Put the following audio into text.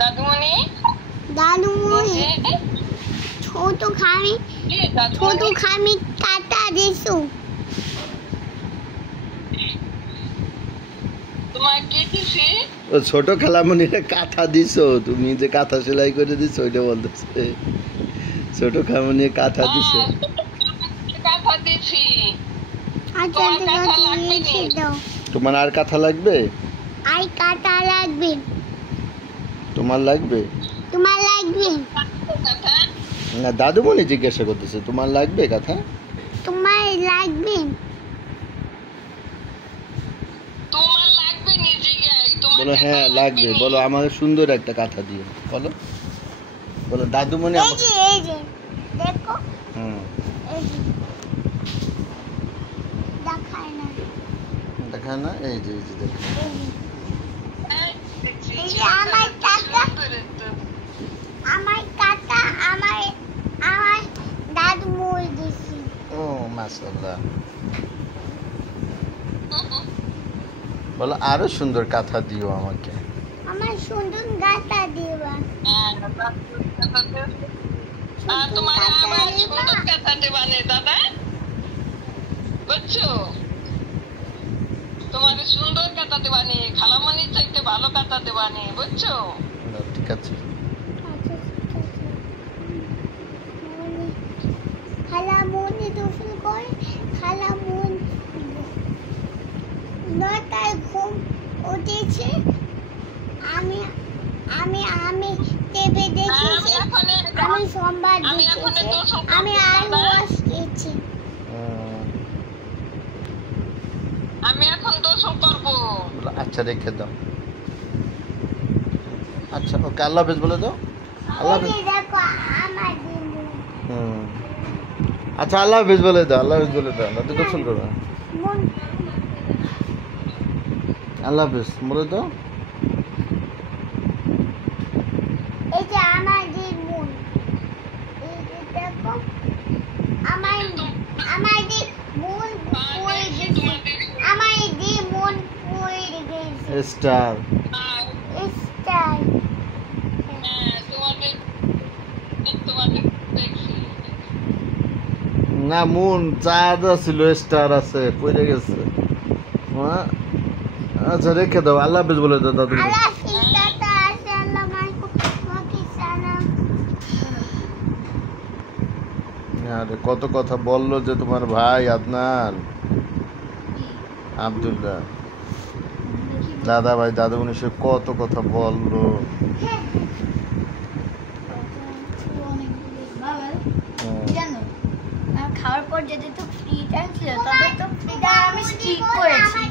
দাদুমণি দাদুমণি ছোট খামি কাটা দিছো তোমার কি দিছি ও ছোট খালামণিরে কাঁথা দিছো তুমি যে কাঁথা সেলাই করে দিছো ওইটা বলতেছে ছোট খালামণি কাঁথা দিছো কাঁথা দিছি আচ্ছা তোমার আর কাঁথা লাগবে আই কাটা লাগবে তোমার লাগবে না দাদুমণি জিজ্ঞাসা করতেছে তোমার লাগবে কাঁথা তোমার লাগবে নিজে গাই তোমার বলো হ্যাঁ লাগবে বলো আমাকে সুন্দর একটা কাঁথা দিও বলো বলো দাদুমণি এই যে দেখো হুম এই যে দেখায় না এই যে দেখো এই যে আমার কাকা আমার দাদু মই দিছি ও মাশাআল্লাহ বলো আরো সুন্দর কাঁথা দিও আমাকে আমার সুন্দর গাতা দিবা তোমার আমার সুন্দর কাঁথা দেবা নে দাদা বুঝছো তোমার সুন্দর কাঁথা দেবা নে খালামণির চাইতে ভালো কাঁথা দেবা নে বুঝছো ঠিক আছে খালামণি দুপুর করে খালামণি নটায় ঘুম উঠেছে আমি টিভি দেখেছি আমি সোমবার দেখেছি আমি আর ওয়াশ খেয়েছি আমি এখন দোষ করবো আচ্ছা রেখে দাও আচ্ছা ওকে আল্লাহ হাফেজ বলে দাও আল্লাহ হাফেজ দেখো আমার দিন আচ্ছা আল্লাহ হাফেজ বলে দাও আল্লাহ হাফেজ বলে দাও না তো গোসল করো আল্লাহ হাফেজ বলে দাও এই যে আমার দিন মন এই যে দেখো আমার দিন মন পড়ে গেছে আমার দিন মন পড়ে গেছে স্টার না মুন চাঁদ ছিল স্টার আছে পড়ে গেছে আচ্ছা রেখে দাও আল্লাহ হাফেজ বলে দাও দাদু আরে কত কথা বললো যে তোমার ভাই আদনান আব্দুল্লাহ দাদা ভাই দাদুমণি সে কত কথা বললো খাওয়ার পর যদি তো ফ্রি টাইম ছিল তবে তো ফ্রিটা আমি স্ট্রিক করেছি